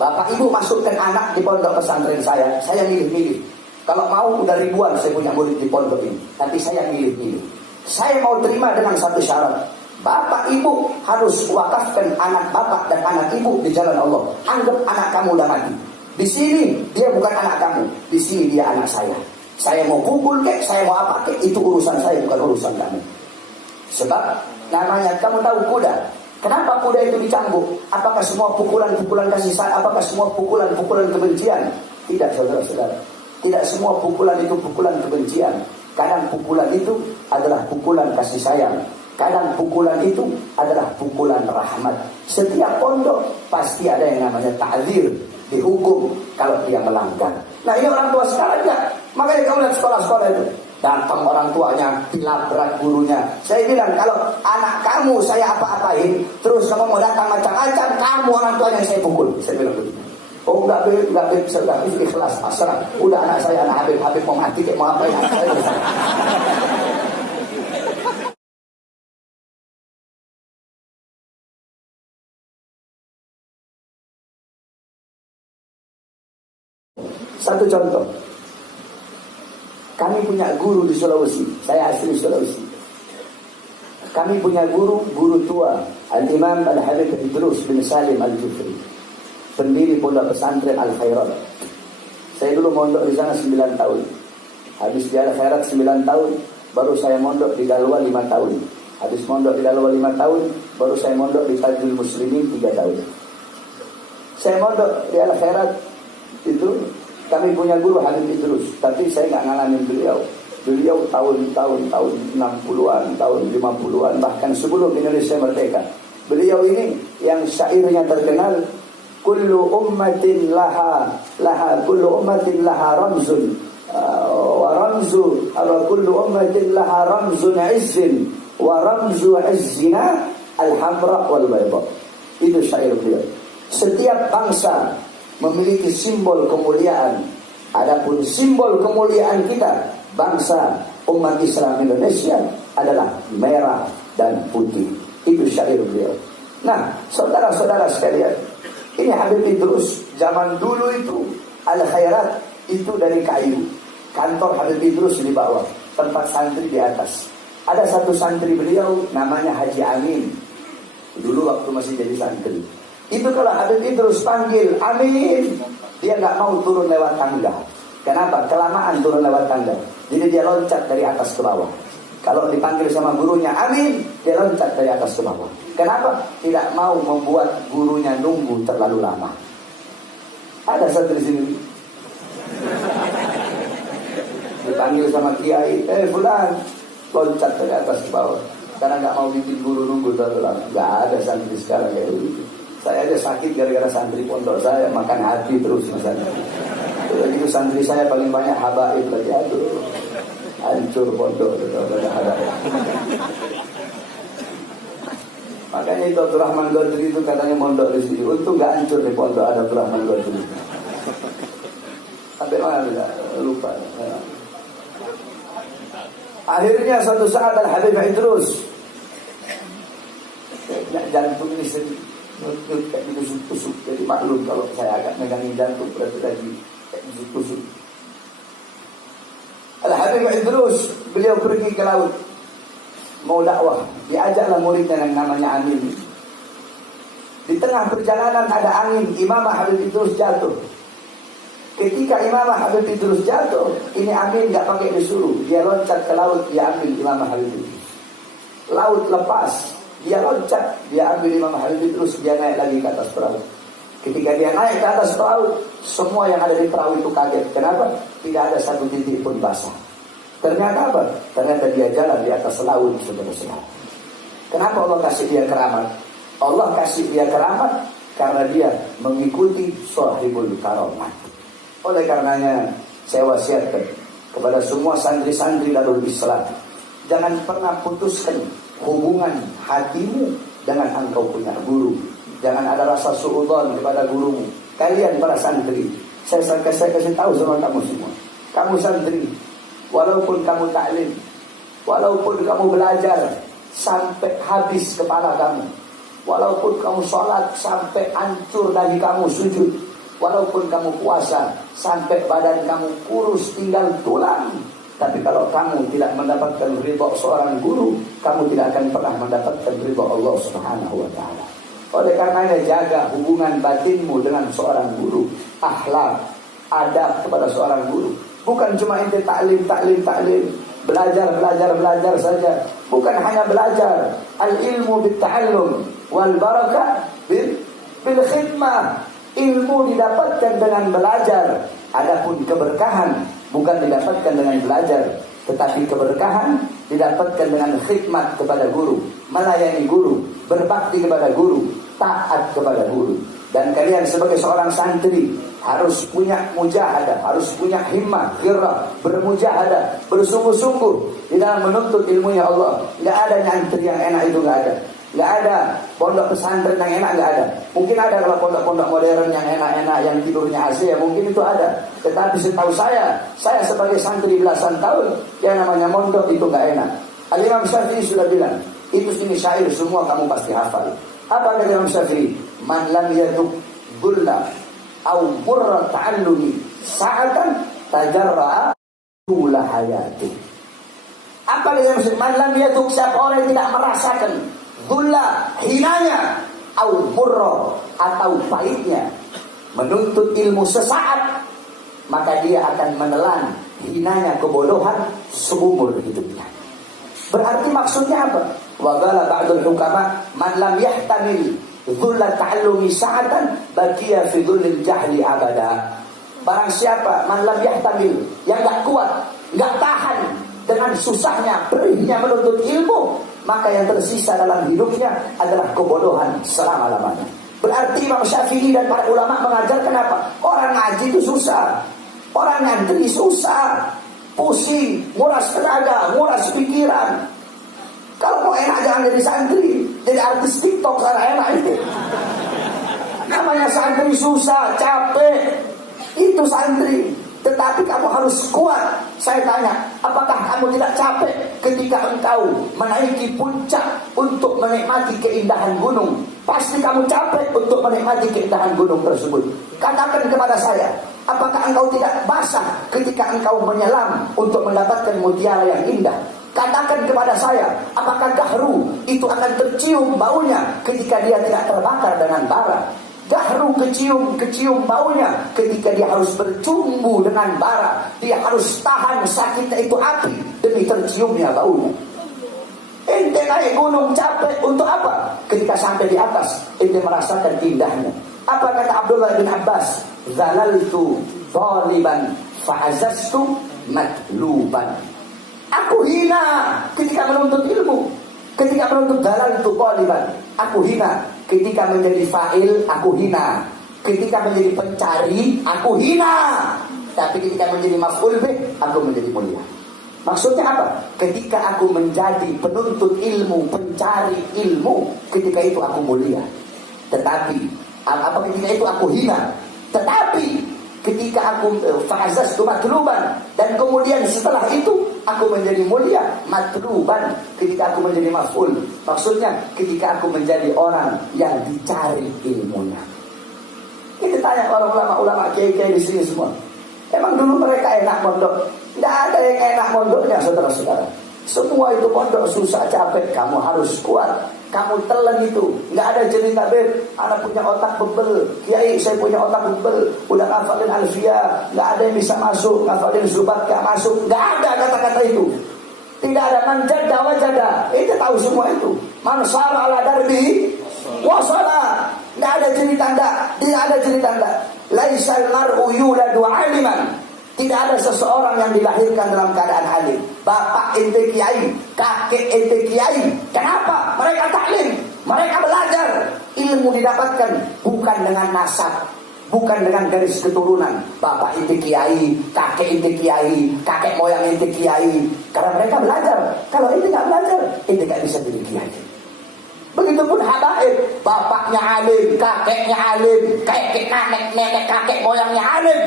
Bapak ibu masukkan anak di pondok pesantren saya milih-milih. Kalau mau udah ribuan saya punya murid di pondok ini, tapi saya milih-milih. Saya mau terima dengan satu syarat. Bapak ibu harus wakafkan anak bapak dan anak ibu di jalan Allah. Anggap anak kamu udah mati. Di sini dia bukan anak kamu, di sini dia anak saya. Saya mau pukul kek, saya mau apa kek, itu urusan saya, bukan urusan kamu. Sebab namanya kamu tahu kuda. Kenapa kuda itu dicambuk? Apakah semua pukulan-pukulan kasih sayang? Apakah semua pukulan-pukulan kebencian? Tidak, saudara-saudara. Tidak semua pukulan itu pukulan kebencian. Kadang pukulan itu adalah pukulan kasih sayang. Kadang pukulan itu adalah pukulan rahmat. Setiap pondok pasti ada yang namanya ta'zir, dihukum kalau dia melanggar. Nah ini orang tua sekarang enggak. Makanya kamu lihat sekolah-sekolah itu, datang orang tuanya, dilabrak gurunya. Saya bilang kalau anak kamu saya apa-apain, terus kamu mau datang macam-macam, kamu orang tuanya yang saya pukul. Saya bilang begitu. Oh enggak bisa ikhlas pasrah. Udah anak saya anak Habib mau mati kayak mau apain anak saya. Satu contoh, kami punya guru di Sulawesi. Saya asli Sulawesi. Kami punya guru tua Al-Imam Al-Habib Idrus bin Salim Al-Jufri, pendiri pondok pesantren Al-Khairat. Saya dulu mondok di sana 9 tahun. Habis di Al-Khairat 9 tahun, baru saya mondok di Dalwa 5 tahun. Habis mondok di Dalwa 5 tahun, baru saya mondok di Tajul Muslimin 3 tahun. Saya mondok di Al-Khairat itu, kami punya guru Habib Idrus, tapi saya nggak ngalamin beliau. Beliau tahun-tahun 60-an, tahun 50-an, bahkan sebelum Indonesia merdeka. Beliau ini yang syairnya terkenal, kullu ummatin laha kullu ummatin laha ramzun wa ramzu kullu ummatin laha ramzun izzin wa ramzu izzina al-hamra wal bayda. Itu syair beliau. Setiap bangsa memiliki simbol kemuliaan. Adapun simbol kemuliaan kita, bangsa umat Islam Indonesia, adalah merah dan putih. Itu syair beliau. Nah, saudara-saudara sekalian, ini Habib Idrus zaman dulu itu Al-Khairat itu dari kayu. Kantor Habib Idrus di bawah, tempat santri di atas. Ada satu santri beliau namanya Haji Amin. Dulu waktu masih jadi santri. Itu kalau Habib Idrus panggil Amin, dia nggak mau turun lewat tangga. Kenapa? Kelamaan turun lewat tangga. Jadi dia loncat dari atas ke bawah. Kalau dipanggil sama gurunya Amin, dia loncat dari atas ke bawah. Kenapa? Tidak mau membuat gurunya nunggu terlalu lama. Ada satu di sini. Dipanggil sama kiai, fulan, loncat dari atas ke bawah. Karena nggak mau bikin guru nunggu terlalu lama. Nggak ada santri sekarang kayak begitu. Saya aja sakit gara-gara santri pondok saya, makan hati terus misalnya. Begitu santri saya paling banyak habaib lagi, aduh, hancur pondok. Makanya itu Abdul Rahman Godri itu katanya mondok di sini. Untung nggak hancur di pondok ada Abdul Rahman Godri. Sampai mana tidak lupa. Akhirnya suatu saat Al-Habib Idrus jantung ini sedih. Kayak ditusuk-tusuk. Jadi maklum kalau saya agak megangin jantung berarti lagi kayak ditusuk-tusuk. Al-Habib Idrus beliau pergi ke laut mau dakwah. Diajaklah muridnya yang namanya Amin. Di tengah perjalanan ada angin, Imam Habib Idrus jatuh. Ketika Imam Habib Idrus jatuh, ini Amin gak pakai disuruh, dia loncat ke laut, dia ambil Imam Habib Idrus. Laut lepas, dia loncat, dia ambil Imam Habib Idrus, dia naik lagi ke atas perahu. Ketika dia naik ke atas perahu, semua yang ada di perahu itu kaget. Kenapa? Tidak ada satu titik pun basah. Ternyata apa? Ternyata dia jalan di atas laut saudara-saudara. Kenapa Allah kasih dia keramat? Allah kasih dia keramat karena dia mengikuti sahibul karamat. Oleh karenanya saya wasiatkan kepada semua santri-santri Darul Islam, jangan pernah putuskan hubungan hatimu dengan engkau punya guru. Jangan ada rasa suudzon kepada gurumu. Kalian para santri, saya kasih tahu sama kamu semua. Kamu santri, walaupun kamu taklim, walaupun kamu belajar sampai habis kepala kamu, Walaupun kamu sholat sampai hancur dari kamu sujud, walaupun kamu puasa sampai badan kamu kurus tinggal tulang, tapi kalau kamu tidak mendapatkan ridha seorang guru, kamu tidak akan pernah mendapatkan ridha Allah Subhanahu wa taala. Oleh karenanya jaga hubungan batinmu dengan seorang guru, akhlak, adab kepada seorang guru. Bukan cuma ente taklim, belajar saja. Bukan hanya belajar. Al-ilmu bit-ta'allum wal barakah bil khidmah. Ilmu didapatkan dengan belajar. Adapun keberkahan bukan didapatkan dengan belajar, tetapi keberkahan didapatkan dengan khidmat kepada guru, melayani guru, berbakti kepada guru, taat kepada guru. Dan kalian sebagai seorang santri harus punya mujahadah, harus punya himmah, ghirah, bermujahadah, bersungguh-sungguh di dalam menuntut ilmunya Allah. Nggak ada nyantri yang enak, itu nggak ada. Nggak ada pondok pesantren yang enak, nggak ada. Mungkin ada kalau pondok-pondok modern yang enak-enak, yang tidurnya AC, ya mungkin itu ada. Tetapi setahu saya sebagai santri belasan tahun, yang namanya mondok itu nggak enak. Al-Imam Syafi'i sudah bilang, itu ini syair semua kamu pasti hafal. Apa kata Imam Syafi'i? Man lam yaduk gulla au burra ta'allumi sa'atan tajarra'a tula hayati. Apa kata Imam Syafi'i? Man lam yaduk, siapa orang yang tidak merasakan gulla, hinanya, au burra, atau pahitnya menuntut ilmu sesaat, maka dia akan menelan hinanya kebodohan seumur hidupnya. Berarti maksudnya apa? Wa qala ba'dul hukama man lam yahtamil dhulla ta'allumi sa'atan baqiya fi dhullil jahli abada. Barang siapa man lam yahtamil, yang enggak kuat, enggak tahan dengan susahnya, perihnya menuntut ilmu, maka yang tersisa dalam hidupnya adalah kebodohan selama-lamanya. Berarti Imam Syafi'i dan para ulama mengajarkan apa? Orang ngaji itu susah, orang ngantri susah, pusing, nguras tenaga, nguras pikiran. Kalau mau enak jangan jadi santri, jadi artis TikTok sana enak itu. Namanya santri susah, capek, itu santri. Tetapi kamu harus kuat. Saya tanya, apakah kamu tidak capek ketika engkau menaiki puncak untuk menikmati keindahan gunung? Pasti kamu capek untuk menikmati keindahan gunung tersebut. Katakan kepada saya, apakah engkau tidak basah ketika engkau menyelam untuk mendapatkan mutiara yang indah? Katakan kepada saya, apakah gahru itu akan tercium baunya ketika dia tidak terbakar dengan bara? Gahru kecium baunya ketika dia harus bercumbu dengan bara. Dia harus tahan sakitnya itu api demi terciumnya baunya. Ente naik gunung capek untuk apa? Ketika sampai di atas ente merasakan indahnya. Apa kata Abdullah bin Abbas? Zalaltu dhaliban fa'azaztu matluban. Aku hina ketika menuntut ilmu. Ketika menuntut zalaltu dhaliban, aku hina. Ketika menjadi fa'il, aku hina. Ketika menjadi pencari, aku hina. Tapi ketika menjadi maf'ul bih, aku menjadi mulia. Maksudnya apa? Ketika aku menjadi penuntut ilmu, pencari ilmu, ketika itu aku mulia. Tetapi apa ketika itu aku hina? Tetapi ketika aku fa'azaztu matluban, dan kemudian setelah itu aku menjadi mulia, matluban, ketika aku menjadi maf'ul. Maksudnya ketika aku menjadi orang yang dicari ilmunya. Kita tanya orang ulama-ulama kiai-kiai di sini semua. Emang dulu mereka enak mondok? Tidak ada yang enak mondoknya, saudara-saudara. Semua itu mondok susah, capek. Kamu harus kuat. Kamu telan itu. Nggak ada cerita anak punya otak bebel, kiai saya punya otak bebel, udah ngafalin alfiyah, nggak ada yang bisa masuk, ngafalin zubat nggak masuk. Nggak ada kata-kata itu. Tidak ada manjada wajada. Itu tahu semua itu. Mansar ala darbi wasala. Nggak ada cerita enggak. Tidak ada cerita enggak. Laisal mar'u yuladu aliman. Tidak ada seseorang yang dilahirkan dalam keadaan alim. Bapak ente kiai, kakek ente kiai. Kenapa? Mereka taklim, mereka belajar. Ilmu didapatkan bukan dengan nasab, bukan dengan garis keturunan. Bapak ente kiai, kakek ente kiai, kakek moyang ente kiai. Karena mereka belajar. Kalau ente nggak belajar, ente nggak bisa jadi kiai. Begitupun habaib, bapaknya alim, kakeknya alim, kakek nenek kakek moyangnya alim.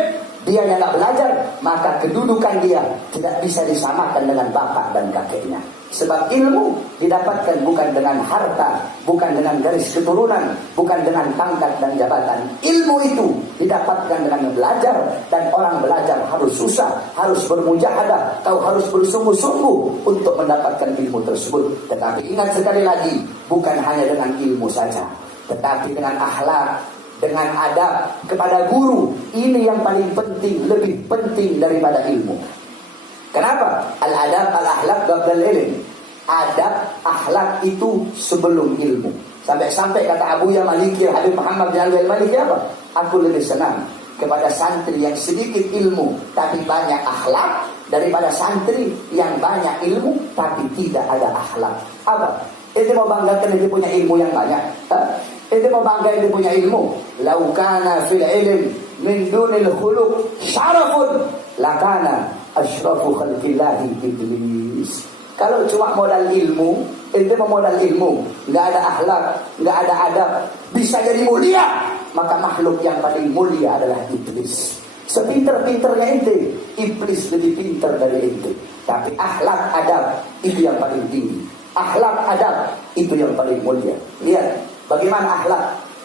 Dia yang nggak belajar, maka kedudukan dia tidak bisa disamakan dengan bapak dan kakeknya. Sebab ilmu didapatkan bukan dengan harta, bukan dengan garis keturunan, bukan dengan pangkat dan jabatan. Ilmu itu didapatkan dengan belajar, dan orang belajar harus susah, harus bermujahadah, kau harus bersungguh-sungguh untuk mendapatkan ilmu tersebut. Tetapi ingat sekali lagi, bukan hanya dengan ilmu saja, tetapi dengan akhlak, dengan adab kepada guru. Ini yang paling penting, lebih penting daripada ilmu. Kenapa? Al-adab, al-akhlaq, qabla al-ilm. Adab, akhlak itu sebelum ilmu. Sampai-sampai kata Abuya Maliki, Habib Muhammad bin Al-Maliki apa? Aku lebih senang kepada santri yang sedikit ilmu tapi banyak akhlak, daripada santri yang banyak ilmu tapi tidak ada akhlak. Apa? Itu mau banggakan dia punya ilmu yang banyak? Itu mau banggakan dia punya ilmu? Lau kana fil ilm min dunil khuluq syarafun lakana asyrafu khalqillahi iblis. Kalau cuma modal ilmu, itu modal ilmu, nggak ada akhlak, nggak ada adab, bisa jadi mulia, maka makhluk yang paling mulia adalah iblis. Sepinter-pinternya ente, iblis lebih pinter dari ente. Tapi akhlak adab itu yang paling tinggi. Akhlak adab itu yang paling mulia. Lihat bagaimana akhlak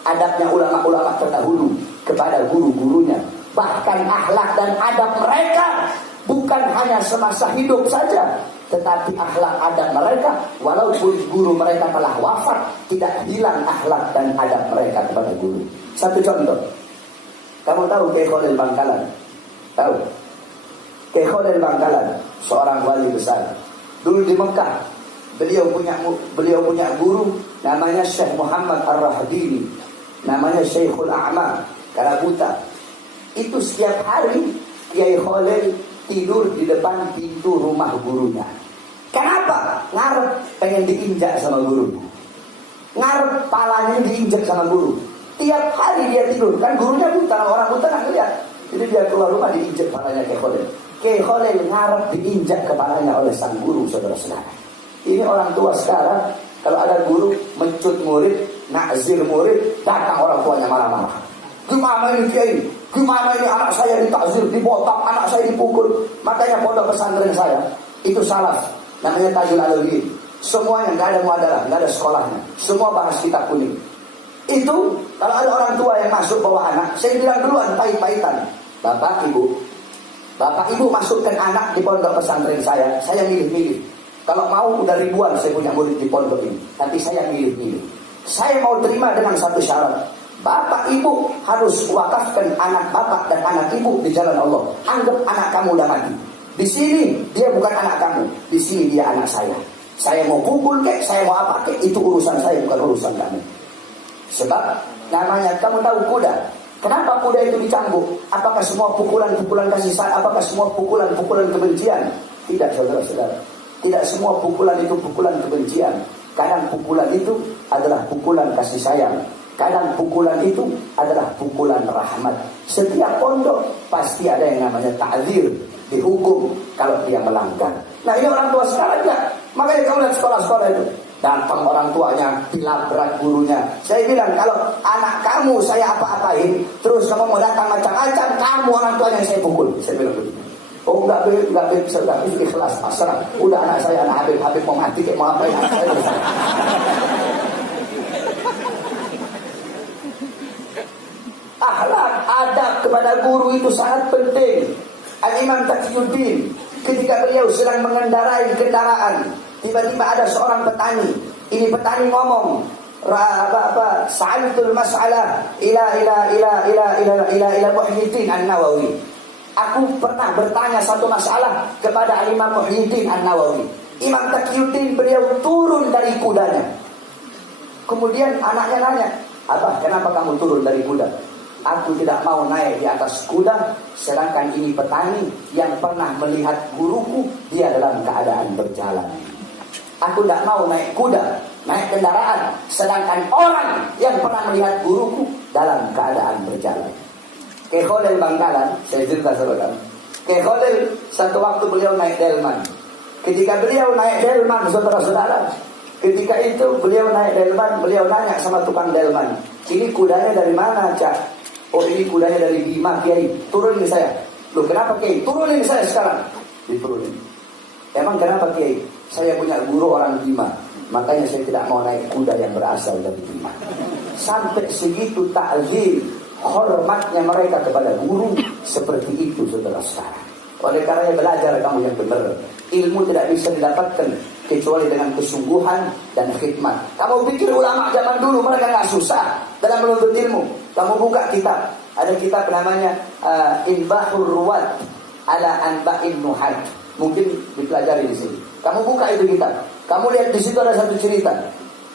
adabnya ulama-ulama terdahulu kepada guru-gurunya. Bahkan akhlak dan adab mereka bukan hanya semasa hidup saja, tetapi akhlak adab mereka walaupun guru mereka telah wafat, tidak hilang akhlak dan adab mereka kepada guru. Satu contoh, kamu tahu Kiai Khalil Bangkalan? Tahu? Kiai Khalil Bangkalan seorang wali besar. Dulu di Mekah, beliau punya guru namanya Syekh Muhammad Ar-Rahdini, namanya Syekhul A'ma, Karabuta. Itu setiap hari Kiai Khalil tidur di depan pintu rumah gurunya. Kenapa? Ngarep pengen diinjak sama gurunya. Ngarep palanya diinjak sama guru. Tiap hari dia tidur, kan gurunya buta, orang buta nggak lihat. Jadi dia keluar rumah diinjak palanya Kiai Khalil. Kiai Khalil ngarep diinjak kepalanya oleh sang guru, saudara-saudara. Ini orang tua sekarang, kalau ada guru mencut murid, nakzir murid, datang orang tuanya marah-marah. Gimana ini Kiai? Gimana ini anak saya ditakzir, dibotak, anak saya dipukul. Makanya pondok pesantren saya itu salaf, namanya Tajul Alwi. Semuanya nggak ada muadalah, nggak ada sekolahnya, semua bahas kitab kuning. Itu kalau ada orang tua yang masuk bawa anak, saya bilang duluan pahit-pahitan. Bapak ibu masukkan anak di pondok pesantren saya milih-milih. Kalau mau udah ribuan saya punya murid di pondok ini, tapi saya milih-milih. Saya mau terima dengan satu syarat. Bapak ibu harus wakafkan anak bapak dan anak ibu di jalan Allah. Anggap anak kamu udah mati. Di sini dia bukan anak kamu, di sini dia anak saya. Saya mau pukul kek, saya mau apa kek, itu urusan saya, bukan urusan kamu. Sebab namanya, kamu tahu kuda. Kenapa kuda itu dicambuk? Apakah semua pukulan-pukulan kasih sayang? Apakah semua pukulan-pukulan kebencian? Tidak, saudara-saudara. Tidak semua pukulan itu pukulan kebencian. Kadang pukulan itu adalah pukulan kasih sayang. Kadang pukulan itu adalah pukulan rahmat. Setiap pondok pasti ada yang namanya ta'zir, dihukum kalau dia melanggar. Nah ini orang tua sekarang enggak. Makanya kamu lihat sekolah-sekolah itu, datang orang tuanya, dilabrak gurunya. Saya bilang kalau anak kamu saya apa-apain, terus kamu mau datang macam-macam, kamu orang tuanya yang saya pukul. Saya bilang begitu. Oh enggak bisa ikhlas pasrah. Udah anak saya anak Habib mau mati kayak mau apain anak saya. Akhlak, adab kepada guru itu sangat penting. Al-Imam Taqiyuddin ketika beliau sedang mengendarai kendaraan, tiba-tiba ada seorang petani. Ini petani ngomong, sa'altul mas'alah ila Muhyiddin An-Nawawi. Aku pernah bertanya satu masalah kepada Imam Muhyiddin An-Nawawi. Imam Taqiyuddin beliau turun dari kudanya. Kemudian anaknya nanya, "Abah, kenapa kamu turun dari kuda?" "Aku tidak mau naik di atas kuda, sedangkan ini petani yang pernah melihat guruku, dia dalam keadaan berjalan. Aku tidak mau naik kuda, naik kendaraan, sedangkan orang yang pernah melihat guruku dalam keadaan berjalan." Kiai Khalil Bangkalan, saya cerita saudara. Kiai Khalil satu waktu beliau naik delman. Ketika beliau naik delman, saudara-saudara, ketika itu beliau naik delman, beliau nanya sama tukang delman, "Ini kudanya dari mana, Cak?" "Oh, ini kudanya dari Bima, Kiai. Turunin saya." "Loh, kenapa Kiai?" "Turunin saya sekarang." Diturunin. "Emang kenapa Kiai?" Saya punya guru orang Bima, makanya saya tidak mau naik kuda yang berasal dari Bima. Sampai segitu ta'zim, hormatnya mereka kepada guru. Seperti itu saudara sekarang. Oleh karena belajar kamu yang benar. Ilmu tidak bisa didapatkan kecuali dengan kesungguhan dan khidmat. Kamu pikir ulama zaman dulu mereka nggak susah dalam menuntut ilmu? Kamu buka kitab, ada kitab namanya Inbahur Ruwat ala Anba'in Nuhad. Mungkin dipelajari di sini. Kamu buka itu kitab, kamu lihat di situ ada satu cerita.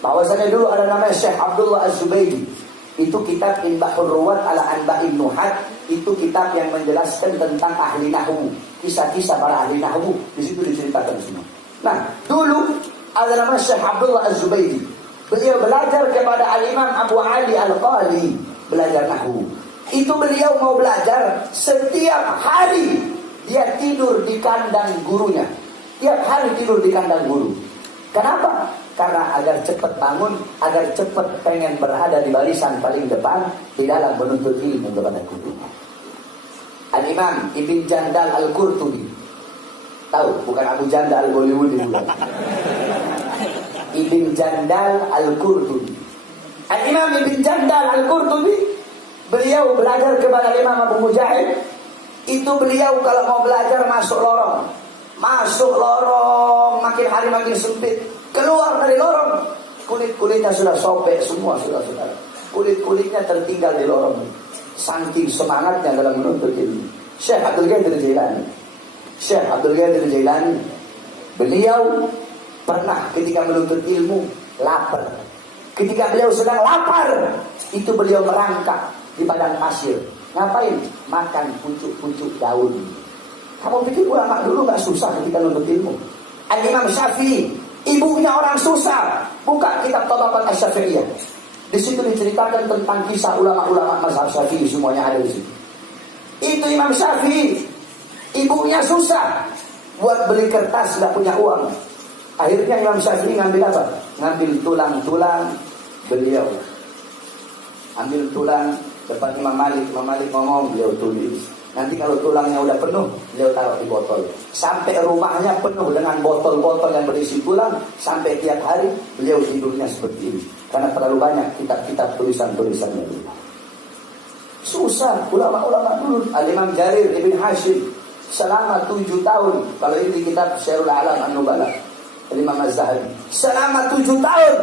Bahwasanya dulu ada namanya Syekh Abdullah Az-Zubaydi. Itu kitab Inbahur Ruwat ala Anba'in Nuhad. Itu kitab yang menjelaskan tentang ahli nahwu, kisah-kisah para ahli nahwu. Di situ diceritakan semua. Nah, dulu ada nama Syekh Abdullah Az-Zubaydi. Beliau belajar kepada Al-Imam Abu Ali Al-Qali, belajar nahwu. Itu beliau mau belajar setiap hari dia tidur di kandang gurunya. Tiap hari tidur di kandang guru. Kenapa? Karena agar cepat bangun, agar cepat pengen berada di barisan paling depan di dalam menuntut ilmu kepada gurunya. Al-Imam Ibn Jandal Al-Qurtubi. Tahu, bukan Abu Jandal Bollywood bukan. Ibn Jandal Al-Qurtubi. Al-Imam Ibn Jandal Al-Qurtubi, beliau belajar kepada Imam Abu Mujahid. Itu beliau kalau mau belajar masuk lorong. Masuk lorong, makin hari makin sempit. Keluar dari lorong, kulit-kulitnya sudah sobek semua, saudara-saudara. Kulit-kulitnya tertinggal di lorong. Saking semangatnya dalam menuntut ilmu. Syekh Abdul Qadir Jailani. Syekh Abdul Qadir Jailani, beliau pernah ketika menuntut ilmu lapar. Ketika beliau sedang lapar, itu beliau merangkak di padang pasir. Ngapain? Makan pucuk-pucuk daun. Kamu pikir ulama dulu gak susah ketika menuntut ilmu? Al-Imam Syafi'i, ibunya orang susah. Buka kitab Tabaqat Asy-Syafi'iyah. Di situ diceritakan tentang kisah ulama-ulama mazhab Syafi'i, semuanya ada di situ. Itu Imam Syafi'i, ibunya susah buat beli kertas, gak punya uang. Akhirnya Imam Syafi'i ngambil apa? Ngambil tulang-tulang beliau. Ambil tulang depan Imam Malik ngomong, beliau tulis. Nanti kalau tulangnya udah penuh, beliau taruh di botol. Sampai rumahnya penuh dengan botol-botol yang berisi tulang. Sampai tiap hari beliau tidurnya seperti ini. Karena terlalu banyak kitab-kitab tulisan-tulisannya dulu. Susah ulama-ulama dulu. Al-Imam Jarir Ibn Hashim selama 7 tahun. Kalau ini kitab Syairul Alam An-Nubala, Al-Imam Az-Zahabi, selama 7 tahun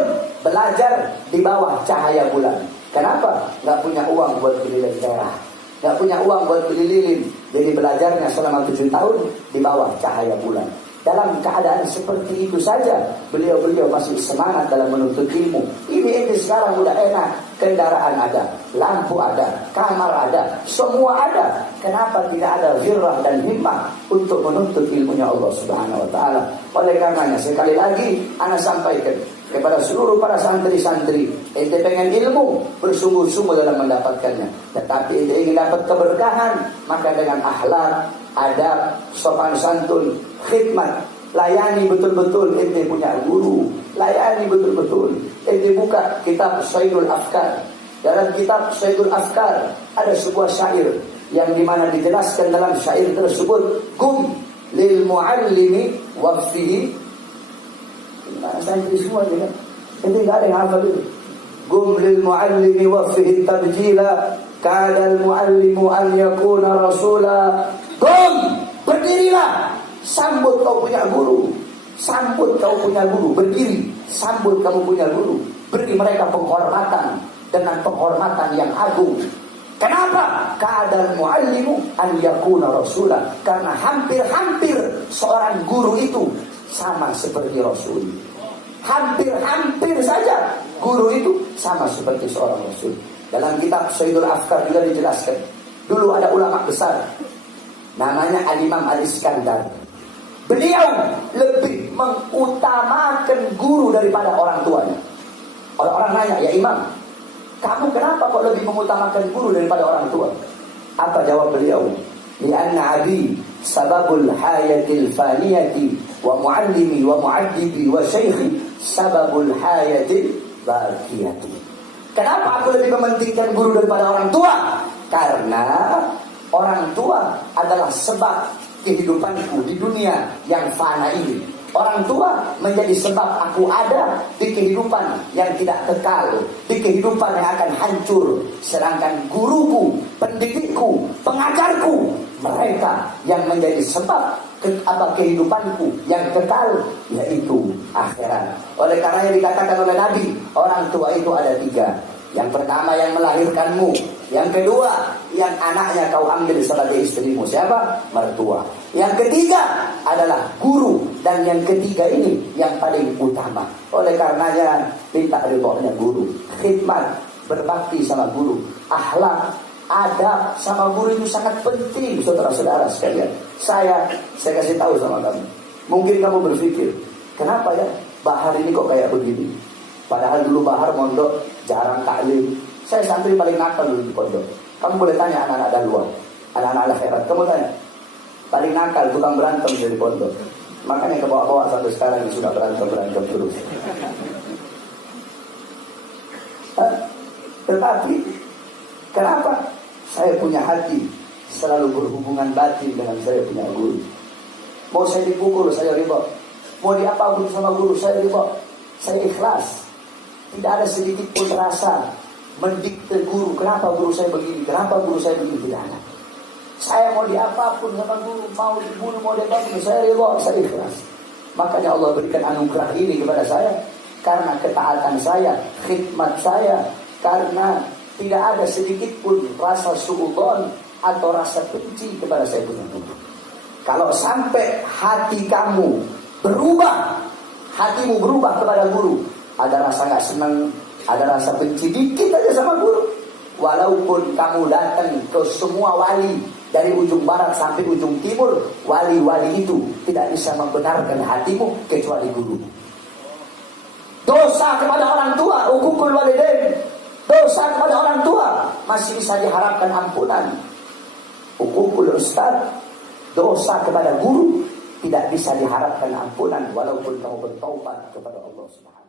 belajar di bawah cahaya bulan. Kenapa? Gak punya uang buat beli lentera, gak punya uang buat beli lilin. Jadi belajarnya selama 7 tahun di bawah cahaya bulan. Dalam keadaan seperti itu saja beliau masih semangat dalam menuntut ilmu. Ini sekarang udah enak. Kendaraan ada, lampu ada, kamar ada, semua ada. Kenapa tidak ada ghirrah dan himmah untuk menuntut ilmunya Allah Subhanahu wa ta'ala? Oleh karenanya sekali lagi ana sampaikan kepada seluruh para santri-santri, ente pengen ilmu, bersungguh-sungguh dalam mendapatkannya. Tetapi ente ingin dapat keberkahan, maka dengan akhlak, adab, sopan santun, khidmat, layani betul-betul. Ente punya guru, layani betul-betul. Ente buka kitab Sayyidul Afkar. Dalam kitab Sayyidul Afkar ada sebuah syair yang dimana dijelaskan dalam syair tersebut, gum lil muallimi waqfihi. Santri semua dia kan, ente nggak ada yang hafal itu. Gum lil muallimi waqfihi tabjila, kadal muallimu an yakuna rasula. Gum, berdirilah, sambut kau punya guru. Sambut kau punya guru, berdiri, sambut kamu punya guru. Beri mereka penghormatan dengan penghormatan yang agung. Kenapa? Kadal muallimu an yakuna rasula. Karena hampir-hampir seorang guru itu sama seperti Rasul. Hampir-hampir saja guru itu sama seperti seorang Rasul. Dalam kitab Sayyidul Afkar juga dijelaskan. Dulu ada ulama besar namanya Al-Imam Al-Iskandar. Beliau lebih mengutamakan guru daripada orang tuanya. Orang-orang nanya, ya Imam, kamu kenapa kok lebih mengutamakan guru daripada orang tua? Apa jawab beliau? Lianna abi sababul hayatil faniyati wa muallimi wa muaddibi wa syaikhi sababul hayatil baqiyati. Kenapa aku lebih mementingkan guru daripada orang tua? Karena orang tua adalah sebab kehidupanku di dunia yang fana ini. Orang tua menjadi sebab aku ada di kehidupan yang tidak kekal, di kehidupan yang akan hancur. Sedangkan guruku, pendidikku, pengajarku, mereka yang menjadi sebab kehidupanku yang kekal, yaitu akhirat. Oleh karena yang dikatakan oleh Nabi, orang tua itu ada 3. Yang pertama yang melahirkanmu, yang kedua yang anaknya kau ambil sebagai istrimu. Siapa? Mertua. Yang ketiga adalah guru, dan yang ketiga ini yang paling utama. Oleh karenanya minta ridhonya guru, khidmat, berbakti sama guru, akhlak, adab sama guru itu sangat penting, saudara-saudara sekalian. Saya kasih tahu sama kamu. Mungkin kamu berpikir, kenapa ya Bahar ini kok kayak begini? Padahal dulu Bahar mondok jarang taklim. Saya santri paling nakal dulu di pondok. Kamu boleh tanya anak-anak Dalwa, anak-anak akhirat. Kamu tanya, paling nakal, tukang berantem dari pondok. Makanya ke bawah-bawah sampai sekarang ini sudah berantem terus. Tetapi kenapa? Saya punya hati selalu berhubungan batin dengan saya punya guru. Mau saya dipukul, saya ridho. Mau diapapun sama guru, saya ridho. Saya ikhlas. Tidak ada sedikit pun rasa mendikte guru. Kenapa guru saya begini? Kenapa guru saya begini? Tidak ada. Saya mau diapapun sama guru, mau dibunuh, mau diapapun, saya ridho, saya ikhlas. Makanya Allah berikan anugerah ini kepada saya karena ketaatan saya, khidmat saya, karena tidak ada sedikit pun rasa suudzon atau rasa benci kepada saya punya guru. Kalau sampai hati kamu berubah, hatimu berubah kepada guru, ada rasa nggak senang, ada rasa benci dikit aja sama guru. Walaupun kamu datang ke semua wali dari ujung barat sampai ujung timur, wali-wali itu tidak bisa membenarkan hatimu kecuali guru. Dosa kepada orang tua, uququl walidain, dosa kepada orang tua masih bisa diharapkan ampunan. Uququl ustaz, dosa kepada guru tidak bisa diharapkan ampunan walaupun kamu bertaubat kepada Allah Subhanahu